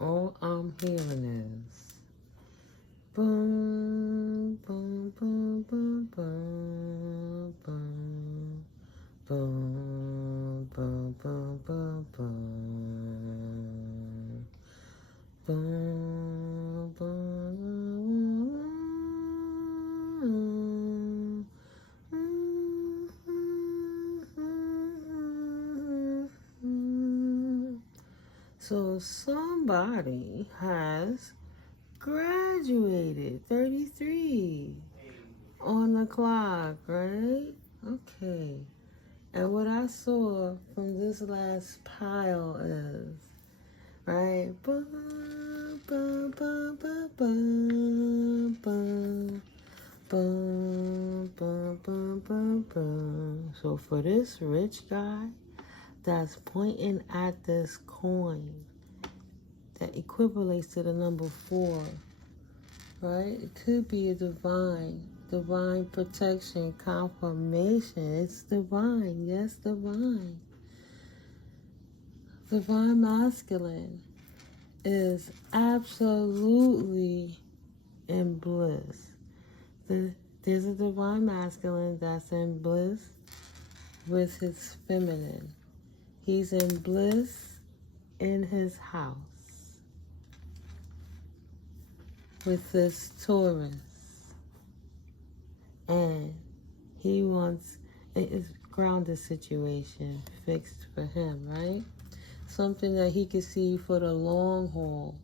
All I'm hearing is boom, boom, boom, boom, boom, boom, boom, boom, boom, boom, boom, boom, boom. So somebody has graduated, 33 on the clock, right? Okay. And what I saw from this last pile is, right? Bum, bum, bum, bum, bum, bum, bum, bum, bum, bum, bum. So for this rich guy that's pointing at this coin that equivalates to the number 4, right? It could be a divine protection, confirmation. It's divine, yes, divine. Divine masculine is absolutely in bliss. There's a divine masculine that's in bliss with his feminine. He's in bliss in his house with this Taurus. And he wants it's grounded situation fixed for him, right? Something that he could see for the long haul.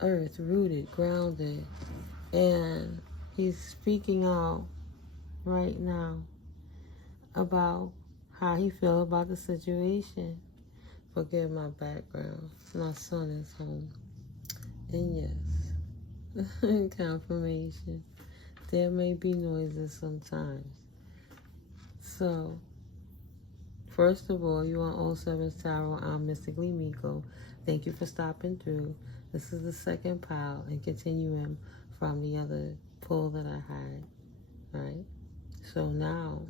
Earth, rooted, grounded. And he's speaking out right now about how he feels about the situation. Forgive my background. My son is home. And yes, confirmation. There may be noises sometimes. So, first of all, you on 07 Tarot. I'm Mystically Miko. Thank you for stopping through. This is the second pile and continuing from the other pull that I had, right? So now,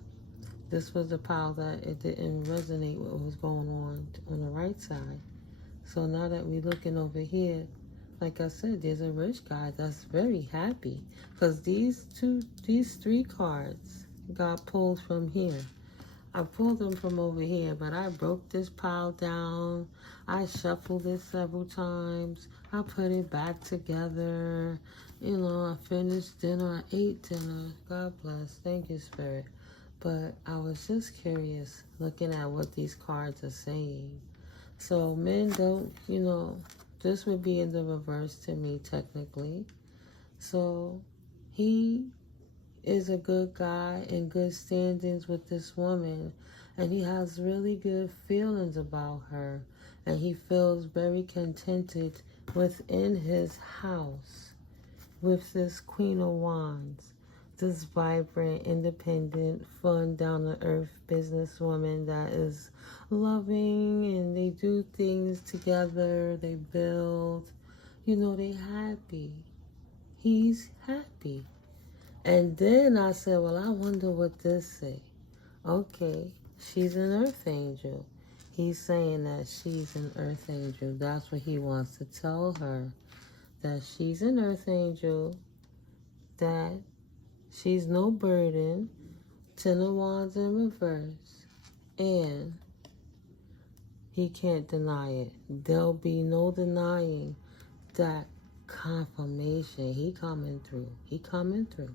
this was the pile that it didn't resonate with what was going on the right side. So now that we're looking over here, like I said, there's a rich guy that's very happy because these 3 cards got pulled from here. I pulled them from over here, but I broke this pile down. I shuffled it several times. I put it back together. You know, I finished dinner. I ate dinner. God bless. Thank you, Spirit. But I was just curious looking at what these cards are saying. So men don't, you know, this would be in the reverse to me technically. So he is a good guy in good standings with this woman, and he has really good feelings about her, and he feels very contented within his house with this Queen of Wands, this vibrant, independent, fun, down-to-earth businesswoman that is loving, and they do things together, they build, you know, they happy. He's happy. And then I said, well, I wonder what this say. Okay, she's an earth angel. He's saying that she's an earth angel. That's what he wants to tell her. That she's an earth angel. That she's no burden. 10 of Wands in reverse. And he can't deny it. There'll be no denying that confirmation. He coming through. He coming through.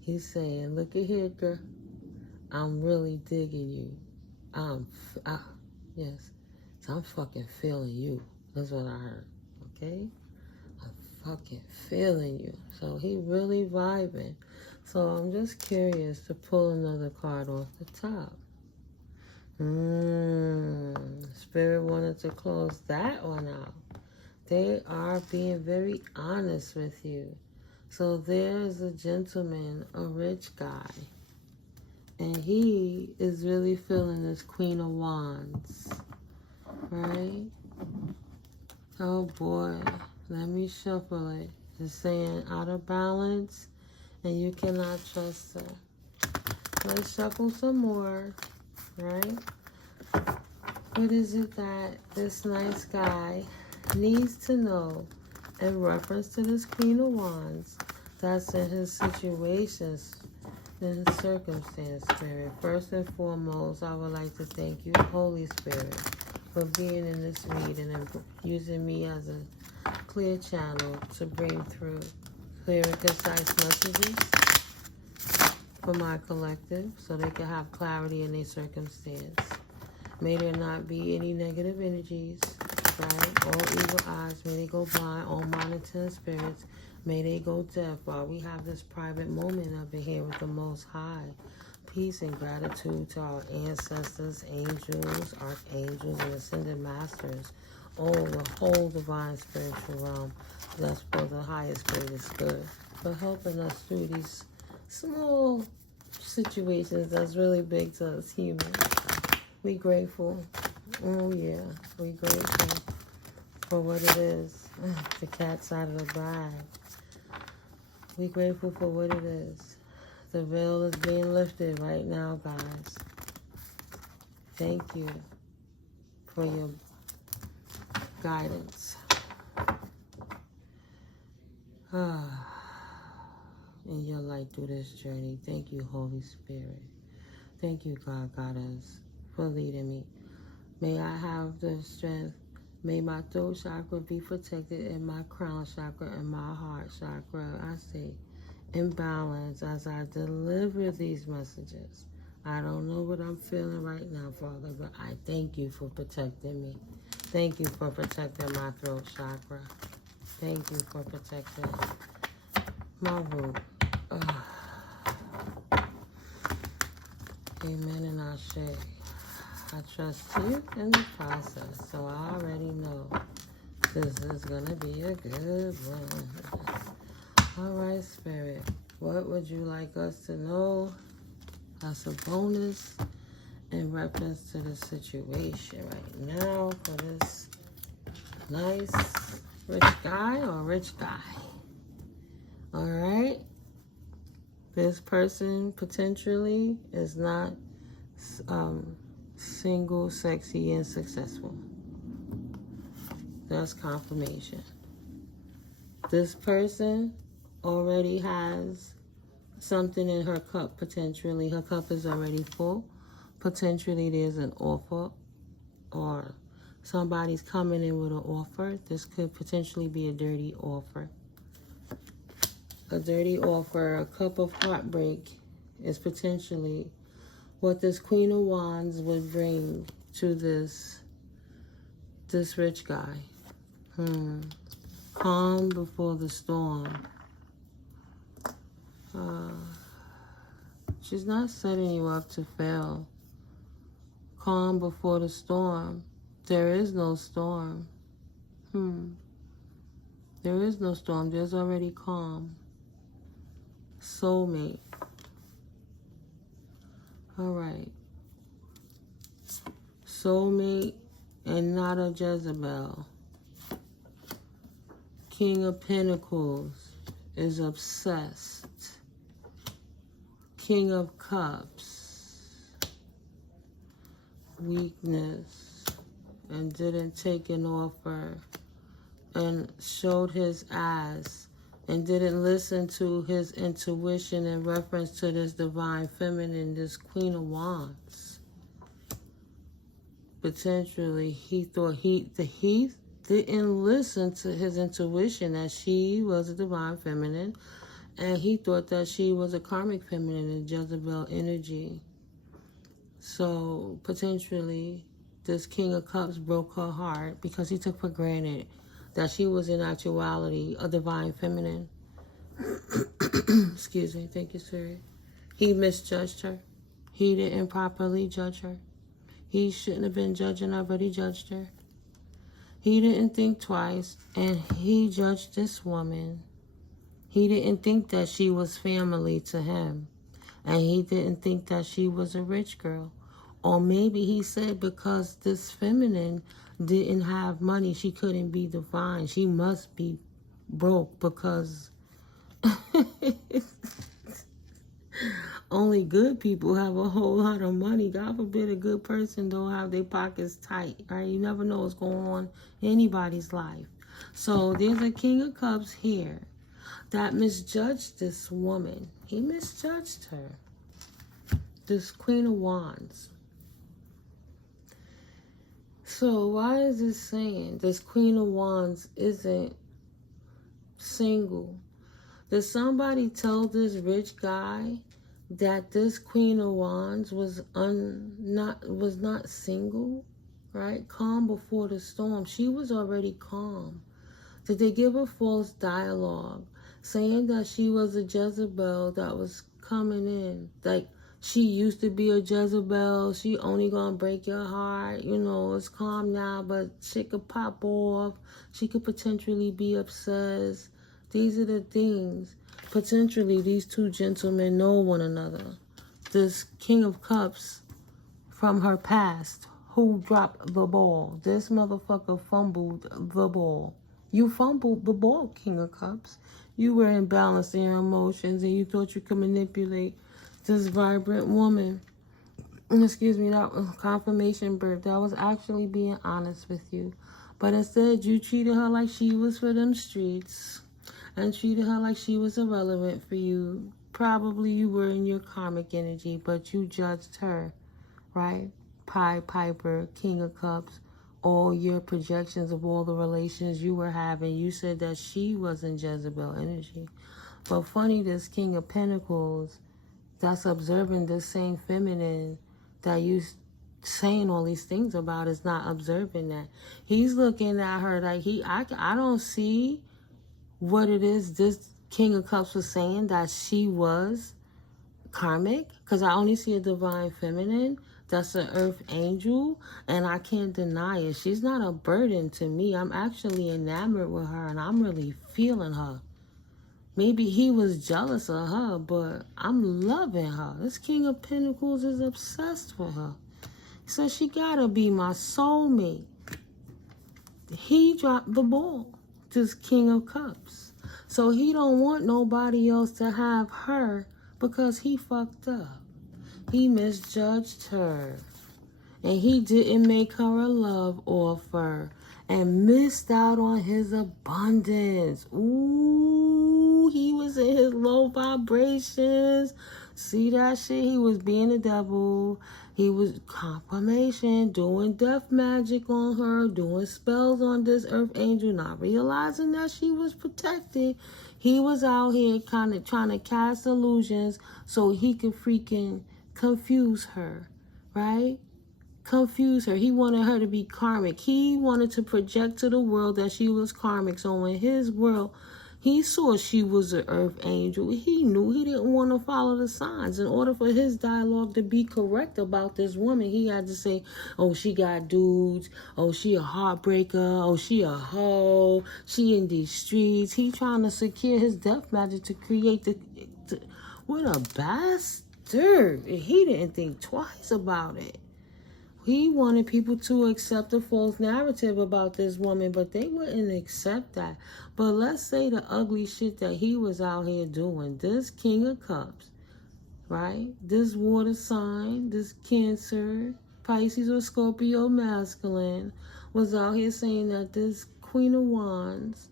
He's saying, look at here, girl. I'm really digging you. Yes. So I'm fucking feeling you. That's what I heard. Okay? I'm fucking feeling you. So he really vibing. So I'm just curious to pull another card off the top. Spirit wanted to close that one out. They are being very honest with you. So there's a gentleman, a rich guy, and he is really feeling this Queen of Wands, right? Oh boy, let me shuffle it. It's saying out of balance, and you cannot trust her. Let's shuffle some more, right? What is it that this nice guy needs to know in reference to this Queen of Wands that's in his situations, in his circumstance, Spirit. First and foremost, I would like to thank you, Holy Spirit, for being in this reading and using me as a clear channel to bring through clear and concise messages for my collective so they can have clarity in their circumstance. May there not be any negative energies, right? All evil eyes, may they go blind. All monitoring spirits, may they go deaf while we have this private moment up in here with the Most High. Peace and gratitude to our ancestors, angels, archangels, and ascended masters. Oh, the whole divine spiritual realm. That's for the highest, greatest good. For helping us through these small situations that's really big to us humans. We grateful. Oh yeah, we grateful for what it is. The cat's out of the bag. We grateful for what it is. The veil is being lifted right now, guys. Thank you for your guidance. In your light through this journey. Thank you, Holy Spirit. Thank you, God, Goddess, for leading me. May I have the strength. May my throat chakra be protected and my crown chakra and my heart chakra, I say, in balance as I deliver these messages. I don't know what I'm feeling right now, Father, but I thank you for protecting me. Thank you for protecting my throat chakra. Thank you for protecting my root. Amen and Ashe. I trust you in the process, so I already know this is going to be a good one. All right, Spirit, what would you like us to know? That's a bonus in reference to the situation right now for this nice rich guy or rich guy. All right? This person potentially is not single, sexy, and successful. That's confirmation. This person already has something in her cup, potentially. Her cup is already full. Potentially there's an offer or somebody's coming in with an offer. This could potentially be a dirty offer. A dirty offer, a cup of heartbreak is potentially what this Queen of Wands would bring to this rich guy. Calm before the storm. She's not setting you up to fail. Calm before the storm. There is no storm. There is no storm. There's already calm. Soulmate. All right. Soulmate and not a Jezebel. King of Pentacles is obsessed. King of Cups. Weakness. And didn't take an offer. And showed his ass. And didn't listen to his intuition in reference to this divine feminine, this Queen of Wands. Potentially, he thought he didn't listen to his intuition that she was a divine feminine, and he thought that she was a karmic feminine in Jezebel energy. So potentially, this King of Cups broke her heart because he took for granted that she was in actuality a divine feminine. Excuse me. Thank you, sir. He misjudged her. He didn't properly judge her. He shouldn't have been judging her, but he judged her. He didn't think twice, and he judged this woman. He didn't think that she was family to him, and he didn't think that she was a rich girl. Or maybe he said because this feminine didn't have money, she couldn't be divine. She must be broke because Only good people have a whole lot of money. God forbid a good person don't have their pockets tight, right? You never know what's going on in anybody's life. So there's a King of Cups here that misjudged this woman. He misjudged her. This Queen of Wands. So why is this saying this Queen of Wands isn't single? Did somebody tell this rich guy that this Queen of Wands was not single, right? Calm before the storm. She was already calm. Did they give a false dialogue saying that she was a Jezebel that was coming in? Like, she used to be a Jezebel. She only gonna break your heart. You know, it's calm now, but shit could pop off. She could potentially be obsessed. These are the things. Potentially, these two gentlemen know one another. This King of Cups from her past, who dropped the ball. This motherfucker fumbled the ball. You fumbled the ball, King of Cups. You were imbalanced in your emotions and you thought you could manipulate this vibrant woman. Excuse me, that was confirmation birth. That was actually being honest with you. But instead, you treated her like she was for them streets and treated her like she was irrelevant for you. Probably you were in your karmic energy, but you judged her, right? Pied Piper, King of Cups. All your projections of all the relations you were having, you said that she was in Jezebel energy. But funny, this King of Pentacles that's observing this same feminine that you saying all these things about is not observing that. He's looking at her like I don't see what it is this King of Cups was saying that she was karmic, because I only see a divine feminine. That's an earth angel, and I can't deny it. She's not a burden to me. I'm actually enamored with her, and I'm really feeling her. Maybe he was jealous of her, but I'm loving her. This King of Pentacles is obsessed with her. So she gotta be my soulmate. He dropped the ball, this King of Cups. So he don't want nobody else to have her because he fucked up. He misjudged her. And he didn't make her a love offer and missed out on his abundance. Ooh, he was in his low vibrations. See that shit? He was being the devil. He was confirmation, doing death magic on her, doing spells on this earth angel, not realizing that she was protected. He was out here kind of trying to cast illusions so he could freaking confuse her, right? Confuse her. He wanted her to be karmic. He wanted to project to the world that she was karmic. So in his world, he saw she was an earth angel. He knew he didn't want to follow the signs. In order for his dialogue to be correct about this woman, he had to say, oh, she got dudes. Oh, she a heartbreaker. Oh, she a hoe. She in these streets. He trying to secure his death magic to create the what a bastard. He didn't think twice about it. He wanted people to accept a false narrative about this woman, but they wouldn't accept that. But let's say the ugly shit that he was out here doing. This King of Cups, right? This water sign, this Cancer, Pisces or Scorpio masculine, was out here saying that this Queen of Wands,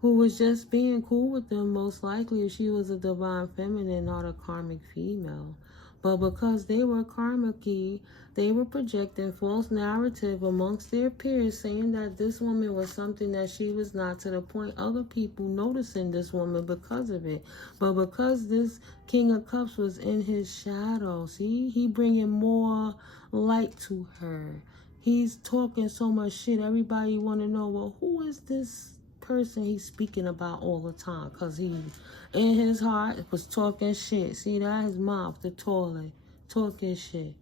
who was just being cool with them, most likely if she was a divine feminine, not a karmic female. But because they were karmic-y, they were projecting false narrative amongst their peers, saying that this woman was something that she was not, to the point other people noticing this woman because of it. But because this King of Cups was in his shadow, see, he bringing more light to her. He's talking so much shit. Everybody want to know, well, who is this person he's speaking about all the time? Because he, in his heart, was talking shit. See that? His mouth, the toilet, talking shit.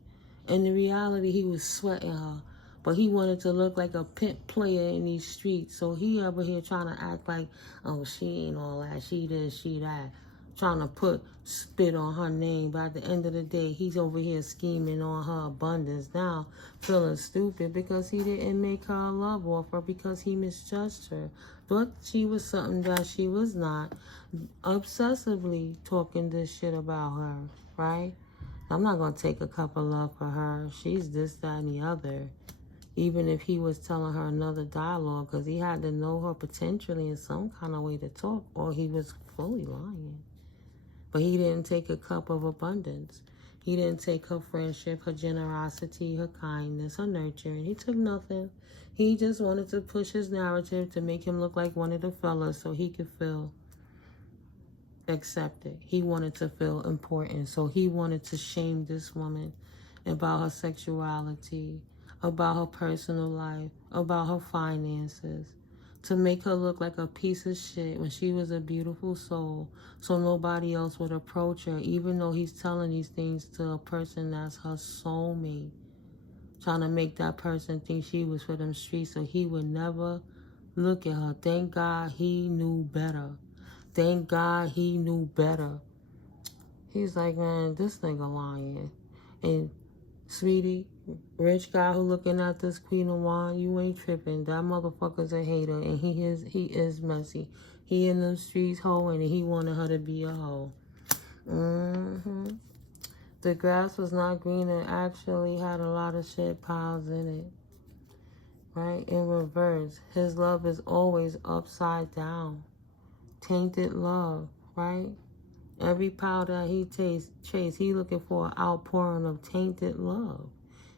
In the reality, he was sweating her. But he wanted to look like a pimp player in these streets. So he over here trying to act like, oh, she ain't all that. She this, she that. Trying to put spit on her name. But at the end of the day, he's over here scheming on her abundance now, feeling stupid because he didn't make her a love offer, because he misjudged her. Thought she was something that she was not. Obsessively talking this shit about her. right? I'm not going to take a cup of love for her. She's this, that, and the other. Even if he was telling her another dialogue, because he had to know her potentially in some kind of way to talk, or he was fully lying. But he didn't take a cup of abundance. He didn't take her friendship, her generosity, her kindness, her nurturing. He took nothing. He just wanted to push his narrative to make him look like one of the fellas so he could feel accepted. He wanted to feel important. So he wanted to shame this woman about her sexuality, about her personal life, about her finances, to make her look like a piece of shit when she was a beautiful soul, so nobody else would approach her, even though he's telling these things to a person that's her soulmate, trying to make that person think she was for them streets, so he would never look at her. Thank God he knew better. Thank God he knew better. He's like, man, this nigga lying. And sweetie, rich guy who looking at this Queen of Wine, you ain't tripping. That motherfucker's a hater, and he is messy. He in them streets hoeing, and he wanted her to be a hoe. The grass was not green. It actually had a lot of shit piles in it. Right? In reverse. His love is always upside down. Tainted love. Right? Every pile that he chase, he looking for an outpouring of tainted love.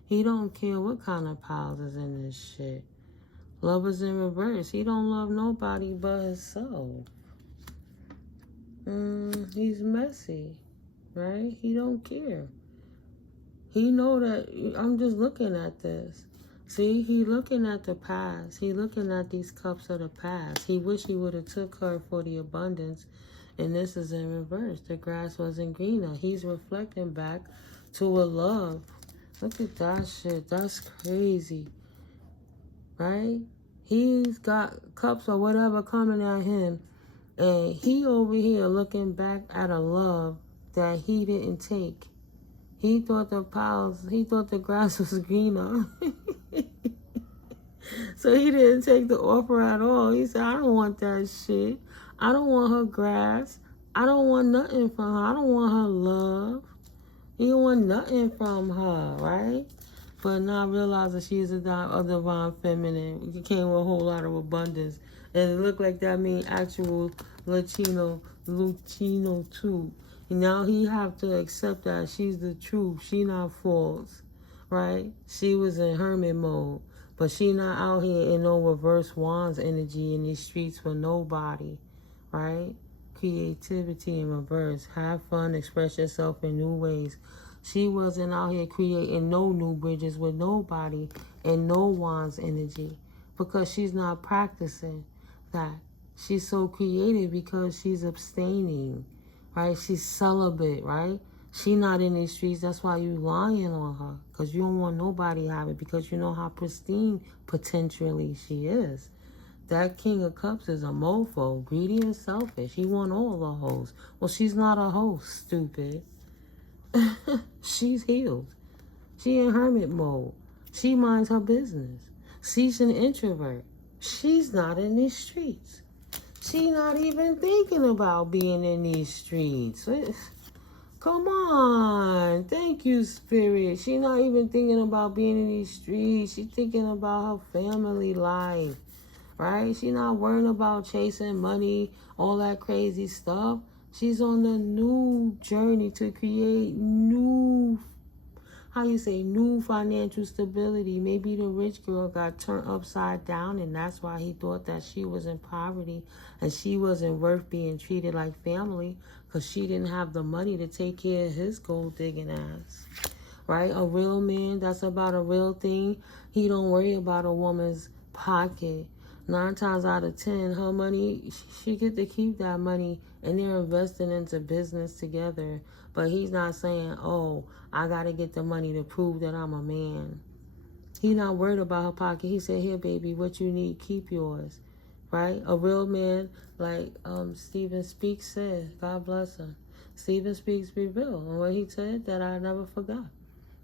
He don't care what kind of piles is in this shit. Love is in reverse. He don't love nobody but himself. He's messy, right? He don't care. He know that I'm just looking at this. See, he looking at the past. He looking at these cups of the past. He wish he would have took her for the abundance. And this is in reverse. The grass wasn't greener. He's reflecting back to a love. Look at that shit. That's crazy. Right? He's got cups or whatever coming at him. And he over here looking back at a love that he didn't take. He thought the grass was greener. So he didn't take the offer at all. He said, I don't want that shit. I don't want her grass. I don't want nothing from her. I don't want her love. He don't want nothing from her, right? But now realizing she's a divine feminine. It came with a whole lot of abundance. And it looked like that mean actual Lucino too. And now he have to accept that she's the truth. She not false, right? She was in hermit mode. But she not out here in no reverse wands energy in these streets for nobody, right? Creativity in reverse. Have fun, express yourself in new ways. She wasn't out here creating no new bridges with nobody and no wands energy because she's not practicing that. She's so creative because she's abstaining, right? She's celibate, right? She not in these streets. That's why you lying on her, because you don't want nobody to have it, because you know how pristine potentially she is. That King of Cups is a mofo, greedy and selfish. He want all the hoes. Well, she's not a hoe, stupid. She's healed. She in hermit mode. She minds her business. She's an introvert. She's not in these streets. She not even thinking about being in these streets. Come on. Thank you, Spirit. She not even thinking about being in these streets. She thinking about her family life, right? She not worrying about chasing money, all that crazy stuff. She's on the new journey to create new financial stability. Maybe the rich girl got turned upside down, and that's why he thought that she was in poverty and she wasn't worth being treated like family, because she didn't have the money to take care of his gold digging ass, right? A real man that's about a real thing, he don't worry about a woman's pocket. 9 times out of 10, her money, she get to keep that money, and they're investing into business together. But he's not saying, oh, I got to get the money to prove that I'm a man. He's not worried about her pocket. He said, here, baby, what you need, keep yours, right? A real man, like Stephen Speaks said, God bless her. Stephen Speaks revealed, and what he said that I never forgot.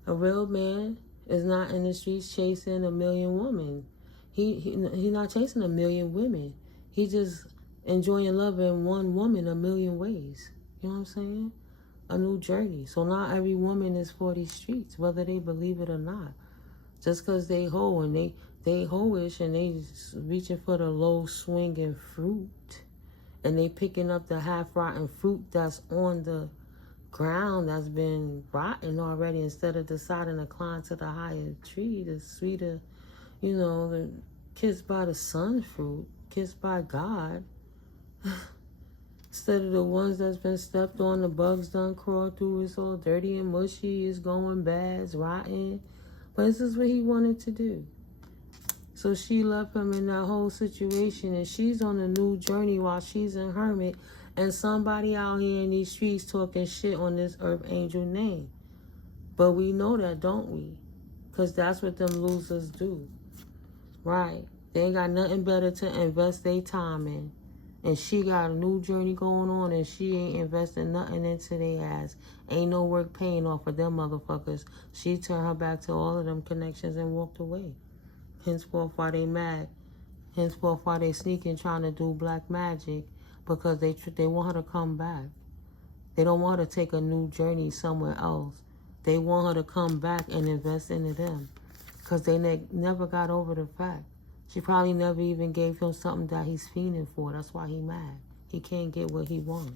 A real man is not in the streets chasing a million women. He not chasing a million women. He just enjoying love in one woman a million ways. You know what I'm saying? a new journey. So not every woman is for these streets, whether they believe it or not. Just because they hoe and they hoish and they reaching for the low swinging fruit, and they picking up the half rotten fruit that's on the ground that's been rotten already, instead of deciding to climb to the higher tree, the sweeter, you know, the kissed by the sun fruit, kissed by God. Instead of the ones that's been stepped on, the bugs done crawled through, it's all dirty and mushy, it's going bad, it's rotten. But this is what he wanted to do. So she left him in that whole situation, and she's on a new journey while she's in hermit, and somebody out here in these streets talking shit on this Earth Angel name. But we know that, don't we? Because that's what them losers do. Right. They ain't got nothing better to invest their time in. And she got a new journey going on, and she ain't investing nothing into their ass. Ain't no work paying off for them motherfuckers. She turned her back to all of them connections and walked away. Henceforth, why they mad. Henceforth, why they sneaking trying to do black magic. Because they want her to come back. They don't want her to take a new journey somewhere else. They want her to come back and invest into them. Because they never got over the fact. She probably never even gave him something that he's fiending for. That's why he mad. He can't get what he wants.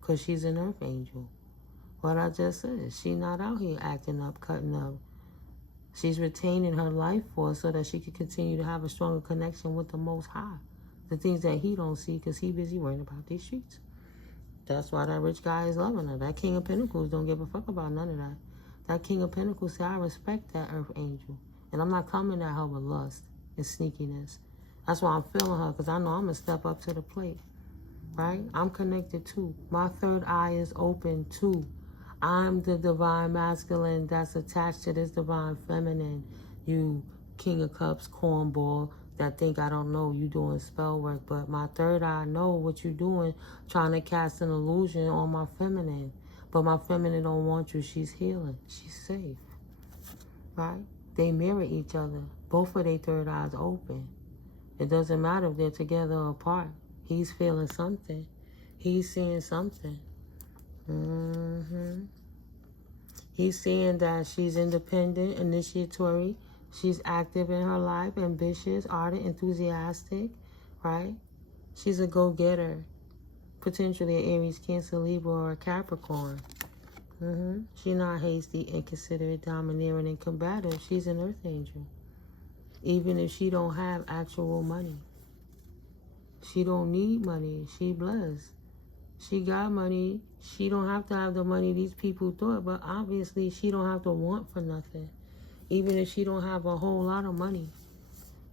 Because she's an Earth Angel. What I just said. She not out here acting up, cutting up. She's retaining her life force so that she can continue to have a stronger connection with the Most High. The things that he don't see because he busy worrying about these streets. That's why that rich guy is loving her. That King of Pentacles don't give a fuck about none of that. That King of Pentacles say, I respect that Earth Angel. And I'm not coming at her with lust and sneakiness. That's why I'm feeling her, because I know I'm going to step up to the plate. Right? I'm connected too. My third eye is open too. I'm the divine masculine that's attached to this divine feminine. You King of Cups cornball that think I don't know you doing spell work. But my third eye know what you doing, trying to cast an illusion on my feminine. But my feminine don't want you. She's healing. She's safe. Right? They mirror each other. Both of their third eyes open. It doesn't matter if they're together or apart. He's feeling something. He's seeing something. He's seeing that she's independent, initiatory. She's active in her life, ambitious, ardent, enthusiastic, right? She's a go-getter. Potentially an Aries, Cancer, Libra, or a Capricorn. She's not hasty, inconsiderate, domineering, and combative. She's an Earth Angel. Even if she don't have actual money. She don't need money. She blessed. She got money. She don't have to have the money these people thought, but obviously she don't have to want for nothing. Even if she don't have a whole lot of money,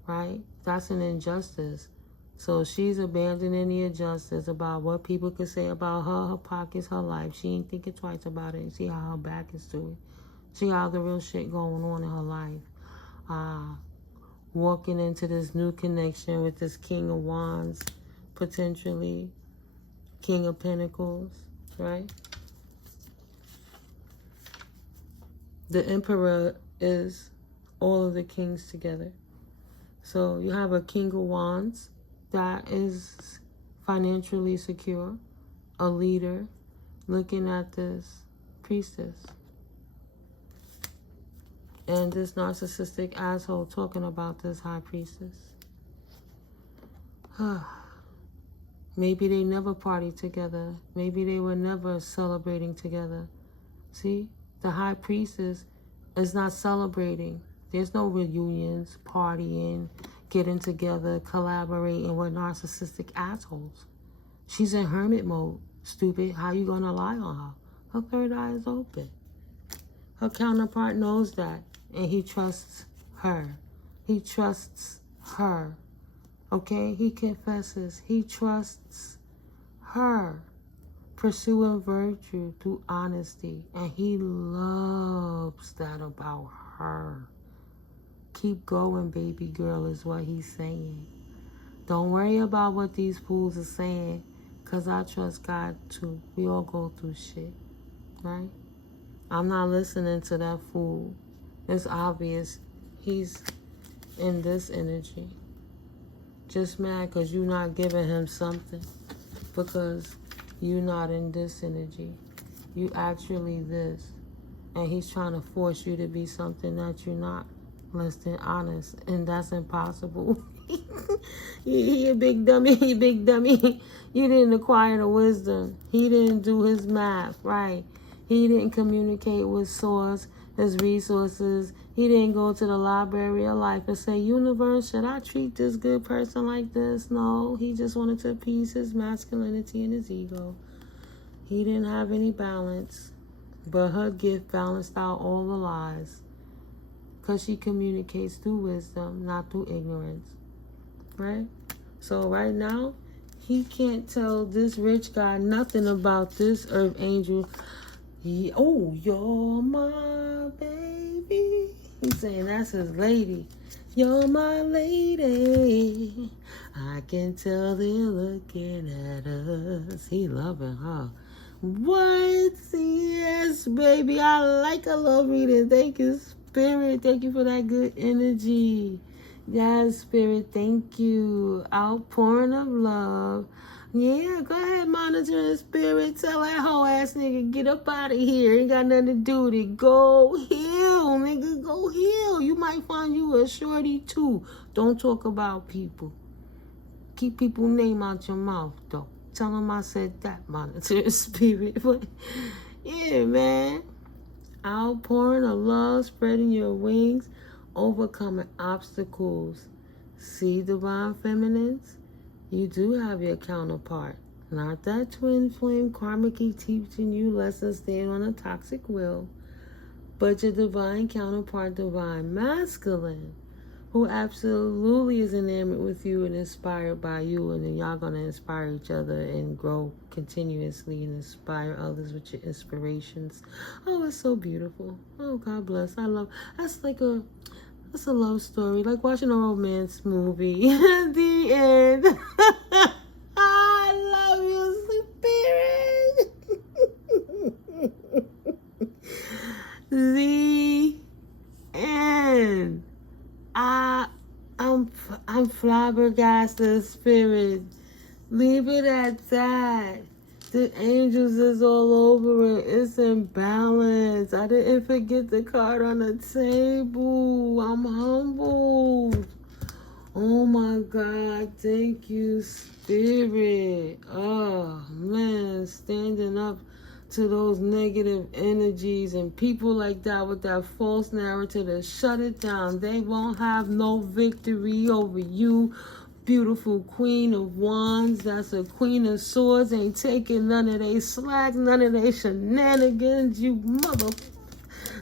right? That's an injustice. So she's abandoning the injustice about what people could say about her, her pockets, her life. She ain't thinking twice about it. See how her back is to it. See how the real shit going on in her life. Walking into this new connection with this King of Wands, potentially King of Pentacles, right? The Emperor is all of the kings together. So you have a King of Wands that is financially secure, a leader, looking at this Priestess. And this narcissistic asshole talking about this High Priestess. Maybe they never partied together. Maybe they were never celebrating together. See? The High Priestess is not celebrating. There's no reunions, partying, getting together, collaborating with narcissistic assholes. She's in hermit mode. Stupid. How you gonna lie on her? Her third eye is open. Her counterpart knows that. And he trusts her. He trusts her. Okay? He confesses. He trusts her. Pursuing virtue through honesty. And he loves that about her. Keep going, baby girl, is what he's saying. Don't worry about what these fools are saying. Because I trust God too. We all go through shit. Right? I'm not listening to that fool. It's obvious he's in this energy. Just mad because you're not giving him something. Because you're not in this energy. You actually this. And he's trying to force you to be something that you're not. Less than honest. And that's impossible. He a big dummy. He a big dummy. You didn't acquire the wisdom. He didn't do his math, right? He didn't communicate with source, his resources. He didn't go to the library of life and say, universe, should I treat this good person like this? No, he just wanted to appease his masculinity and his ego. He didn't have any balance, but her gift balanced out all the lies, because she communicates through wisdom, not through ignorance, right? So right now, he can't tell this rich guy nothing about this earth angel. Oh, you're my baby. He's saying that's his lady. You're my lady. I can tell they're looking at us. He loving her. What? Yes, baby. I like a love reading. Thank you, Spirit. Thank you for that good energy. Yes, Spirit. Thank you. Outpouring of love. Yeah, go ahead, monitoring Spirit. Tell that whole ass nigga, get up out of here. Ain't got nothing to do with it. Go heal, nigga. Go heal. You might find you a shorty, too. Don't talk about people. Keep people's name out your mouth, though. Tell them I said that, monitoring Spirit. But, yeah, man. Outpouring of love, spreading your wings, overcoming obstacles. See, divine feminines? You do have your counterpart. Not that twin flame karmically teaching you lessons staying on a toxic will, but your divine counterpart, divine masculine, who absolutely is enamored with you and inspired by you, and then y'all gonna inspire each other and grow continuously and inspire others with your inspirations. Oh, it's so beautiful. Oh, God bless. I love. That's a love story, like watching a romance movie. The end. I love you, Spirit. The end. I'm flabbergasted, Spirit. Leave it at that. The angels is all over it. It's in balance. I didn't forget the card on the table. I'm humbled. Oh my God. Thank you, Spirit. Oh man, standing up to those negative energies and people like that with that false narrative to shut it down. They won't have no victory over you. Beautiful Queen of Wands, that's a Queen of Swords, ain't taking none of they slack, none of they shenanigans, you mother.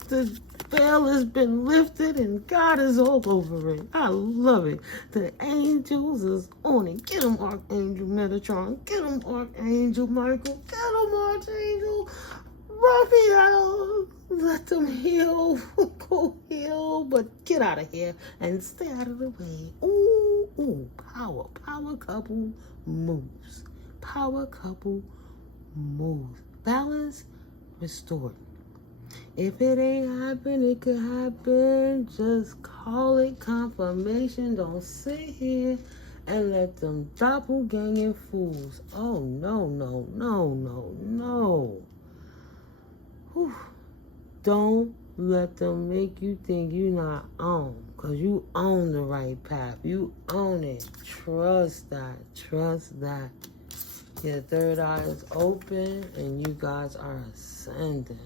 The veil has been lifted and God is all over it. I love it. The angels is on it. Get him, Archangel Metatron. Get him, Archangel Michael. Get him, Archangel Raphael. Let them heal. Go heal, but get out of here and stay out of the way. Ooh, power couple moves. Power couple moves. Balance restored. If it ain't happen, it could happen. Just call it confirmation. Don't sit here and let them doppelganger fools. Oh, no. Whew. Don't let them make you think you're not on. Because you own the right path. You own it. Trust that. Your third eye is open and you guys are ascending.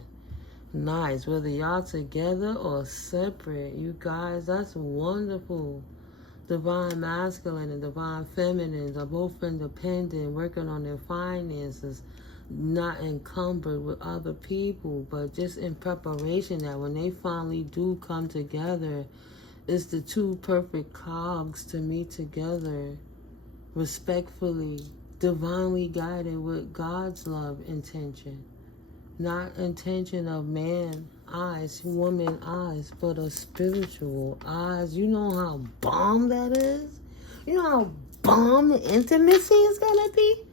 Nice. Whether y'all together or separate, you guys, that's wonderful. Divine masculine and divine feminine are both independent, working on their finances, not encumbered with other people, but just in preparation that when they finally do come together, it's the two perfect cogs to meet together, respectfully, divinely guided with God's love intention. Not intention of man eyes, woman eyes, but a spiritual eyes. You know how bomb that is? You know how bomb the intimacy is gonna be?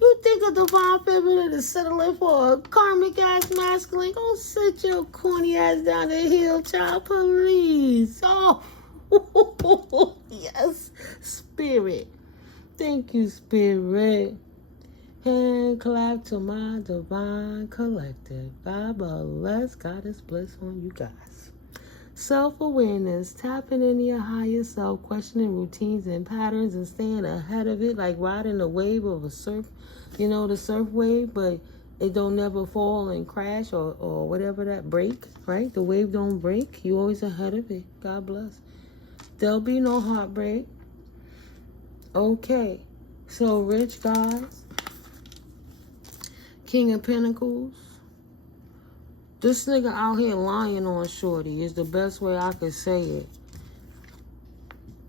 You think a divine feminine is settling for a karmic ass masculine? Go sit your corny ass down the hill, child, please. Oh, yes, Spirit. Thank you, Spirit. Hand clap to my divine collective. God bless, Goddess bliss on you guys. Self-awareness, tapping into your higher self, questioning routines and patterns and staying ahead of it, like riding a wave of a surf, you know, the surf wave, but it don't never fall and crash or whatever that break, right? The wave don't break. You always ahead of it. God bless. There'll be no heartbreak. Okay. So, rich guys. King of Pentacles. This nigga out here lying on Shorty is the best way I could say it.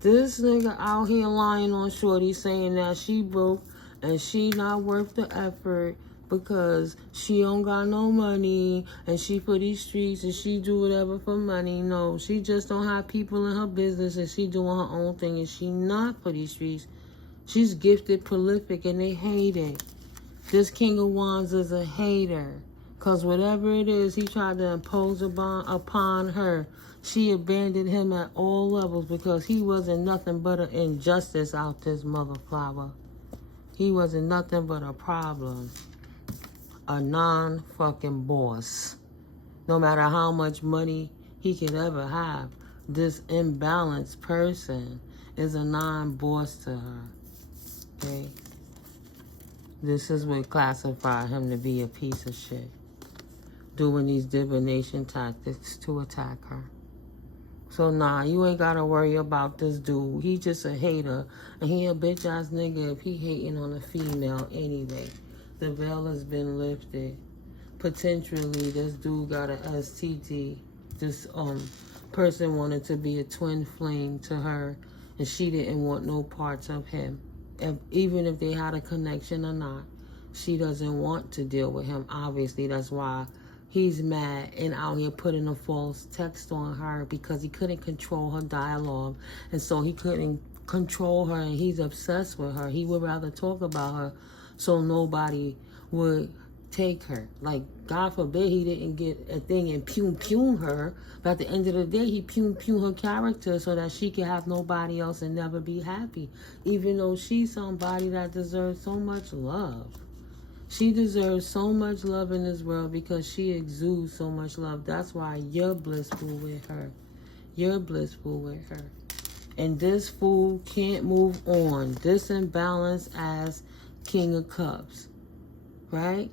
This nigga out here lying on Shorty saying that she broke and she not worth the effort because she don't got no money and she for these streets and she do whatever for money. No, she just don't have people in her business and she doing her own thing and she not for these streets. She's gifted, prolific, and they hate it. This King of Wands is a hater. Because whatever it is he tried to impose upon her, she abandoned him at all levels because he wasn't nothing but an injustice out this mother flower. He wasn't nothing but a problem. A non-fucking boss. No matter how much money he could ever have, this imbalanced person is a non-boss to her. Okay? This is what classified him to be a piece of shit. Doing these divination tactics to attack her. So nah, you ain't gotta worry about this dude. He just a hater. And he a bitch ass nigga if he hating on a female anyway. The veil has been lifted. Potentially, this dude got a STD. This person wanted to be a twin flame to her, and she didn't want no parts of him. Even if they had a connection or not, she doesn't want to deal with him. Obviously, that's why he's mad and out here putting a false text on her because he couldn't control her dialogue, and so he couldn't control her, and he's obsessed with her. He would rather talk about her so nobody would take her. Like, God forbid he didn't get a thing and pew her, but at the end of the day, he pew her character so that she could have nobody else and never be happy, even though she's somebody that deserves so much love. She deserves so much love in this world because she exudes so much love. That's why you're blissful with her. You're blissful with her. And this fool can't move on. This imbalance as King of Cups, right?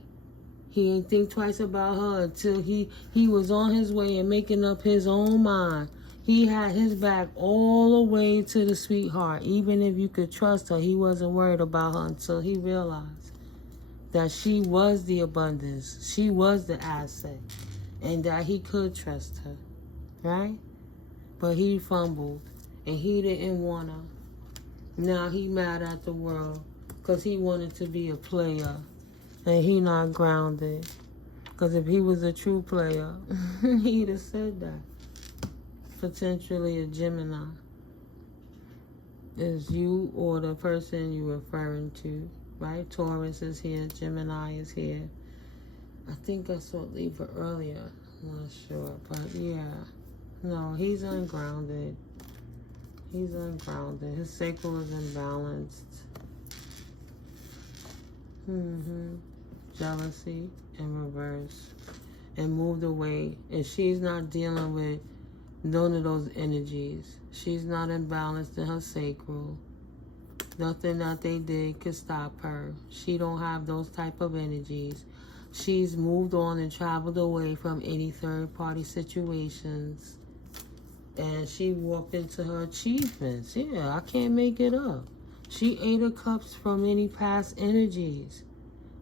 He didn't think twice about her until he was on his way and making up his own mind. He had his back all the way to the sweetheart. Even if you could trust her, he wasn't worried about her until he realized that she was the abundance. She was the asset. And that he could trust her, right? But he fumbled and he didn't want her. Now he mad at the world because he wanted to be a player and he not grounded. Because if he was a true player, he'd have said that. Potentially a Gemini is you or the person you're referring to, right? Taurus is here, Gemini is here. I think I saw Libra earlier. I'm not sure, but yeah. No, he's ungrounded. He's ungrounded. His sacral is imbalanced. Jealousy in reverse. And moved away. And she's not dealing with none of those energies. She's not imbalanced in her sacral. Nothing that they did could stop her. She don't have those type of energies. She's moved on and traveled away from any third-party situations. And she walked into her achievements. Yeah, I can't make it up. She ate her cups from any past energies.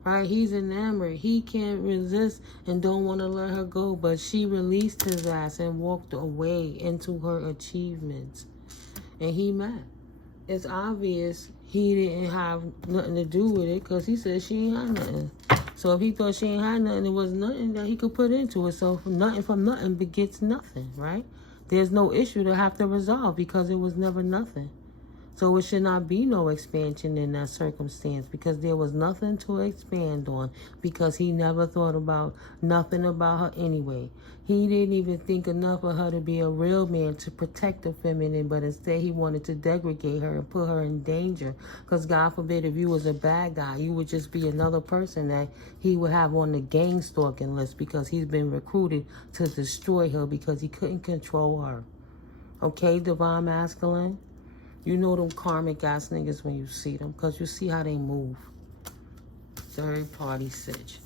Right? He's enamored. He can't resist and don't want to let her go. But she released his ass and walked away into her achievements. And he mad. It's obvious he didn't have nothing to do with it because he said she ain't had nothing. So if he thought she ain't had nothing, there was nothing that he could put into it. So nothing from nothing begets nothing, right? There's no issue to have to resolve because it was never nothing. So it should not be no expansion in that circumstance because there was nothing to expand on because he never thought about nothing about her anyway. He didn't even think enough of her to be a real man to protect the feminine, but instead he wanted to degrade her and put her in danger. Because God forbid if you was a bad guy, you would just be another person that he would have on the gang stalking list because he's been recruited to destroy her because he couldn't control her. Okay, Divine Masculine? You know them karmic ass niggas when you see them because you see how they move. Third party sitch.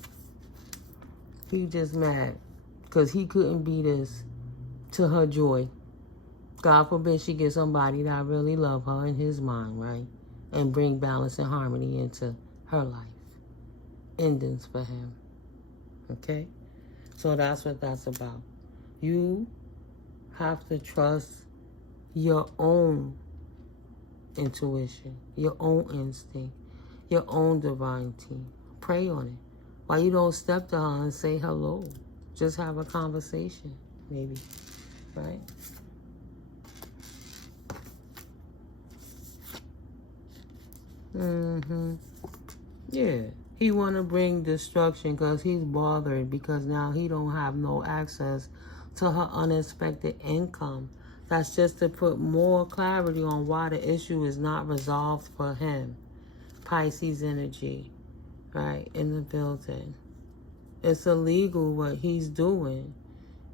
He just mad because he couldn't be this to her joy. God forbid she get somebody that really love her in his mind, right? And bring balance and harmony into her life. Endings for him. Okay? So that's what that's about. You have to trust your own intuition, your own instinct, your own divine team. Pray on it. Why you don't step to her and say hello? Just have a conversation, maybe, right? Yeah, he want to bring destruction because he's bothered because now he don't have no access to her unexpected income. That's just to put more clarity on why the issue is not resolved for him. Pisces energy, right, in the building. It's illegal what he's doing,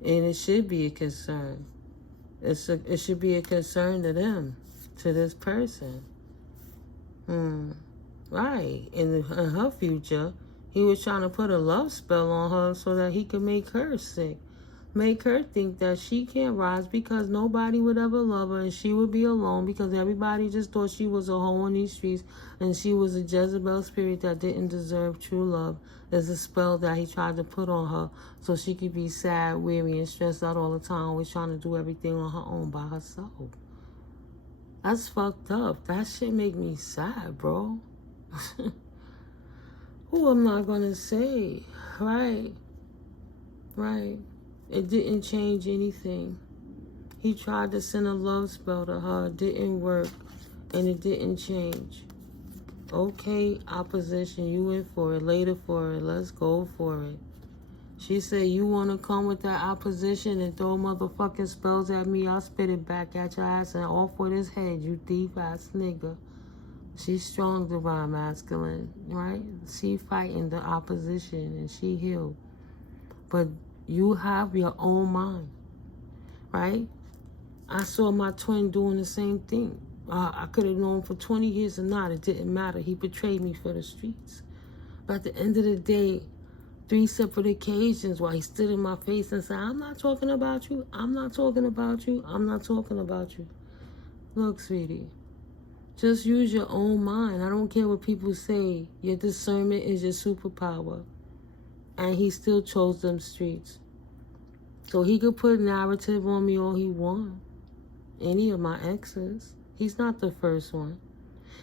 and it should be a concern. It should be a concern to them, to this person. Right. In her future, he was trying to put a love spell on her so that he could make her sick. Make her think that she can't rise because nobody would ever love her and she would be alone because everybody just thought she was a hoe on these streets and she was a Jezebel spirit that didn't deserve true love. There's a spell that he tried to put on her so she could be sad, weary, and stressed out all the time, always trying to do everything on her own by herself. That's fucked up. That shit make me sad, bro. Who I'm not gonna say, right? Right. It didn't change anything. He tried to send a love spell to her. It didn't work. And it didn't change. Okay, opposition. You went for it. Later for it. Let's go for it. She said, you want to come with that opposition and throw motherfucking spells at me? I'll spit it back at your ass and off with his head, you thief-ass nigga. She's strong, Divine Masculine, right? She fighting the opposition and she healed. But you have your own mind, right? I saw my twin doing the same thing. I could have known for 20 years or not. It didn't matter. He betrayed me for the streets. But at the end of the day, 3 separate occasions while he stood in my face and said, I'm not talking about you. I'm not talking about you. I'm not talking about you. Look, sweetie, just use your own mind. I don't care what people say. Your discernment is your superpower. And he still chose them streets. So he could put narrative on me all he want. Any of my exes. He's not the first one.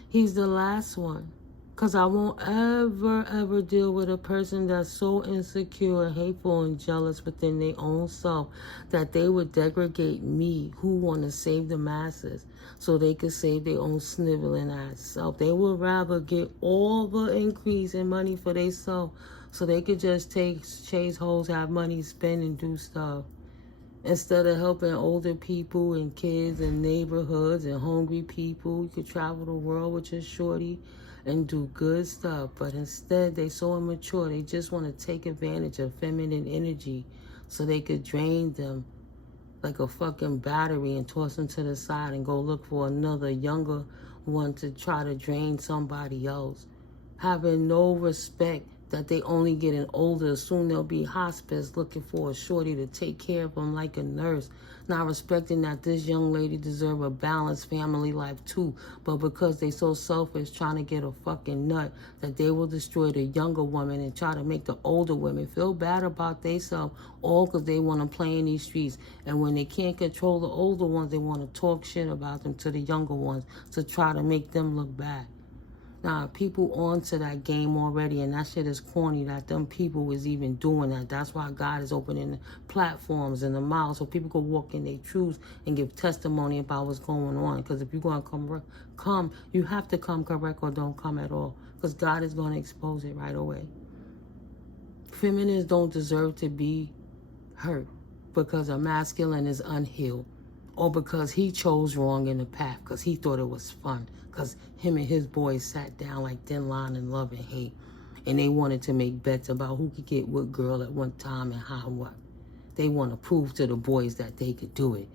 He's the last one. Because I won't ever deal with a person that's so insecure, hateful, and jealous within their own self that they would degrade me who want to save the masses so they could save their own sniveling ass self. They would rather get all the increase in money for themselves so they could just chase hoes, have money, spend, and do stuff. Instead of helping older people and kids and neighborhoods and hungry people, you could travel the world with your shorty and do good stuff. But instead, they so immature, they just want to take advantage of feminine energy so they could drain them like a fucking battery and toss them to the side and go look for another younger one to try to drain somebody else. Having no respect that they only getting older. Soon they'll be hospice looking for a shorty to take care of them like a nurse. Not respecting that this young lady deserve a balanced family life too. But because they so selfish trying to get a fucking nut that they will destroy the younger woman and try to make the older women feel bad about themselves all because they want to play in these streets. And when they can't control the older ones, they want to talk shit about them to the younger ones to try to make them look bad. Nah, people onto that game already, and that shit is corny that them people is even doing that. That's why God is opening the platforms and the mouths so people can walk in their truths and give testimony about what's going on. Because if you're going to come, you have to come correct or don't come at all. Because God is going to expose it right away. Feminists don't deserve to be hurt because a masculine is unhealed, or because he chose wrong in the path because he thought it was fun, because him and his boys sat down like thin line in love and hate, and they wanted to make bets about who could get what girl at one time and how what. They want to prove to the boys that they could do it.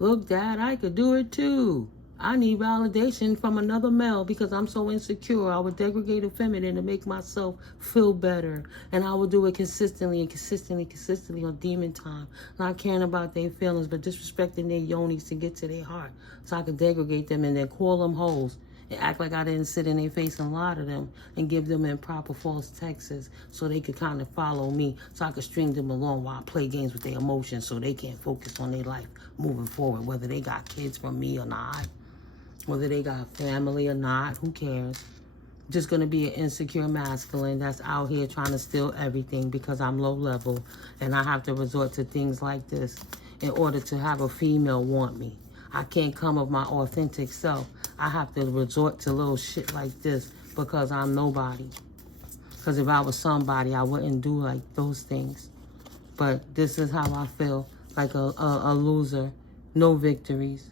Look, Dad, I could do it too. I need validation from another male because I'm so insecure. I would degrade a feminine to make myself feel better. And I would do it consistently on demon time. Not caring about their feelings, but disrespecting their yonis to get to their heart. So I could degrade them and then call them hoes. And act like I didn't sit in their face and lie to them. And give them improper false texts so they could kind of follow me. So I could string them along while I play games with their emotions so they can't focus on their life moving forward. Whether they got kids from me or not. Whether they got family or not, who cares? Just gonna be an insecure masculine that's out here trying to steal everything because I'm low level and I have to resort to things like this in order to have a female want me. I can't come of my authentic self. I have to resort to little shit like this because I'm nobody. Because if I was somebody, I wouldn't do like those things. But this is how I feel, like a loser, no victories.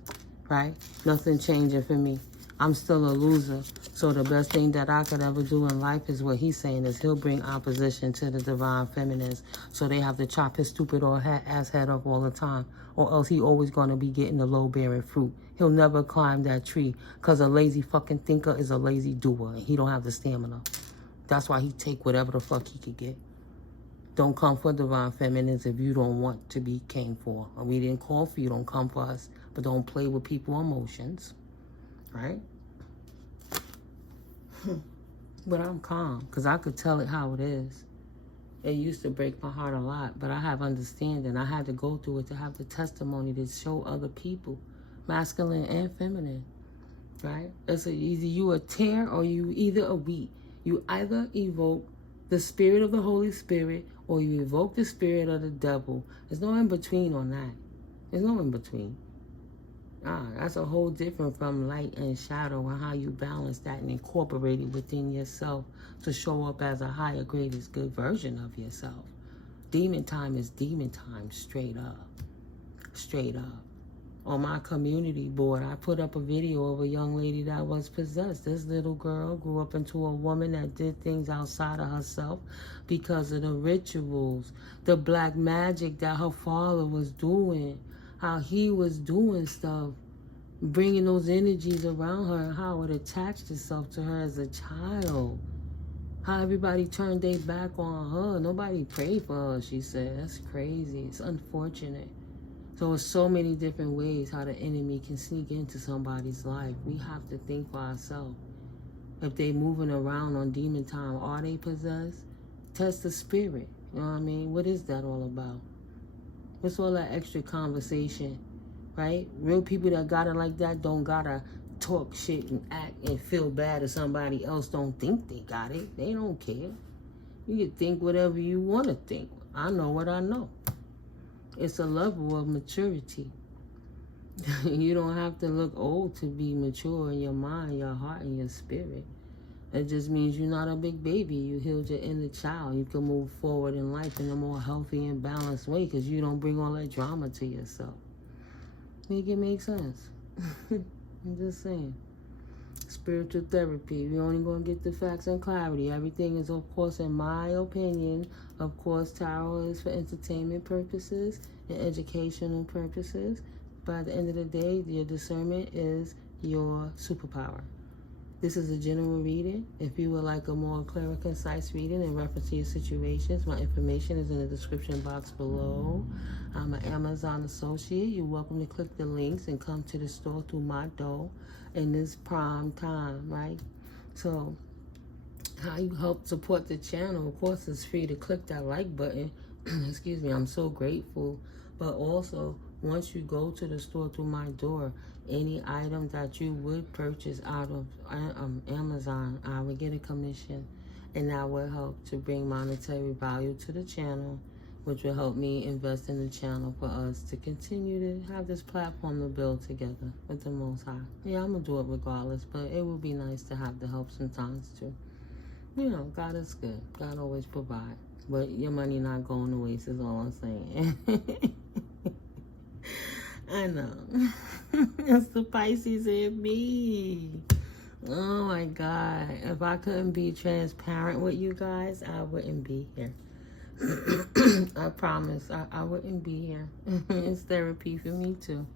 Right? Nothing changing for me. I'm still a loser. So the best thing that I could ever do in life is what he's saying is he'll bring opposition to the divine feminines. So they have to chop his stupid old ass head off all the time. Or else he always going to be getting the low-bearing fruit. He'll never climb that tree. Because a lazy fucking thinker is a lazy doer. And he don't have the stamina. That's why he take whatever the fuck he could get. Don't come for divine feminines if you don't want to be came for. Or we didn't call for you, don't come for us. But don't play with people's emotions, right? But I'm calm, because I could tell it how it is. It used to break my heart a lot, but I have understanding. I had to go through it to have the testimony to show other people, masculine and feminine, right? It's either you a tear or you either a wheat. You either evoke the spirit of the Holy Spirit or you evoke the spirit of the devil. There's no in between on that. There's no in between. That's a whole different from light and shadow and how you balance that and incorporate it within yourself to show up as a higher, greatest, good version of yourself. Demon time is demon time, straight up. Straight up. On my community board, I put up a video of a young lady that was possessed. This little girl grew up into a woman that did things outside of herself because of the rituals, the black magic that her father was doing. How he was doing stuff, bringing those energies around her, and how it attached itself to her as a child. How everybody turned their back on her. Nobody prayed for her, she said. That's crazy. It's unfortunate. So it's so many different ways how the enemy can sneak into somebody's life. We have to think for ourselves. If they moving around on demon time, are they possessed? Test the spirit. You know what I mean? What is that all about? What's all that extra conversation, right? Real people that got it like that don't gotta talk shit and act and feel bad if somebody else don't think they got it. They don't care. You can think whatever you want to think. I know what I know. It's a level of maturity. You don't have to look old to be mature in your mind, your heart, and your spirit. It just means you're not a big baby. You healed your inner child. You can move forward in life in a more healthy and balanced way because you don't bring all that drama to yourself. Make it make sense. I'm just saying. Spiritual therapy. We're only going to get the facts and clarity. Everything is, of course, in my opinion. Of course, tarot is for entertainment purposes and educational purposes. But at the end of the day, your discernment is your superpower. This is a general reading. If you would like a more clear and concise reading in reference to your situations, my information is in the description box below. I'm an Amazon associate. You're welcome to click the links and come to the store through my door in this prime time, right? So how you help support the channel, of course, it's free to click that like button. Excuse me, I'm so grateful. But also, once you go to the store through my door, Any item that you would purchase out of Amazon, I would get a commission, and that would help to bring monetary value to the channel, which will help me invest in the channel for us to continue to have this platform to build together with the Most High. Yeah, I'm going to do it regardless, but it would be nice to have the help sometimes too. You know, God is good. God always provides. But your money not going to waste is all I'm saying. I know. That's the Pisces in me. Oh my God. If I couldn't be transparent with you guys, I wouldn't be here. I promise. I wouldn't be here. It's therapy for me too.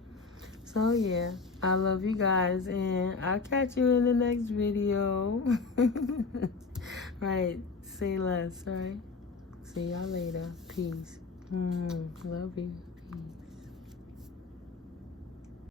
So yeah, I love you guys, and I'll catch you in the next video. Right. Say less, right? See y'all later. Peace. Love you.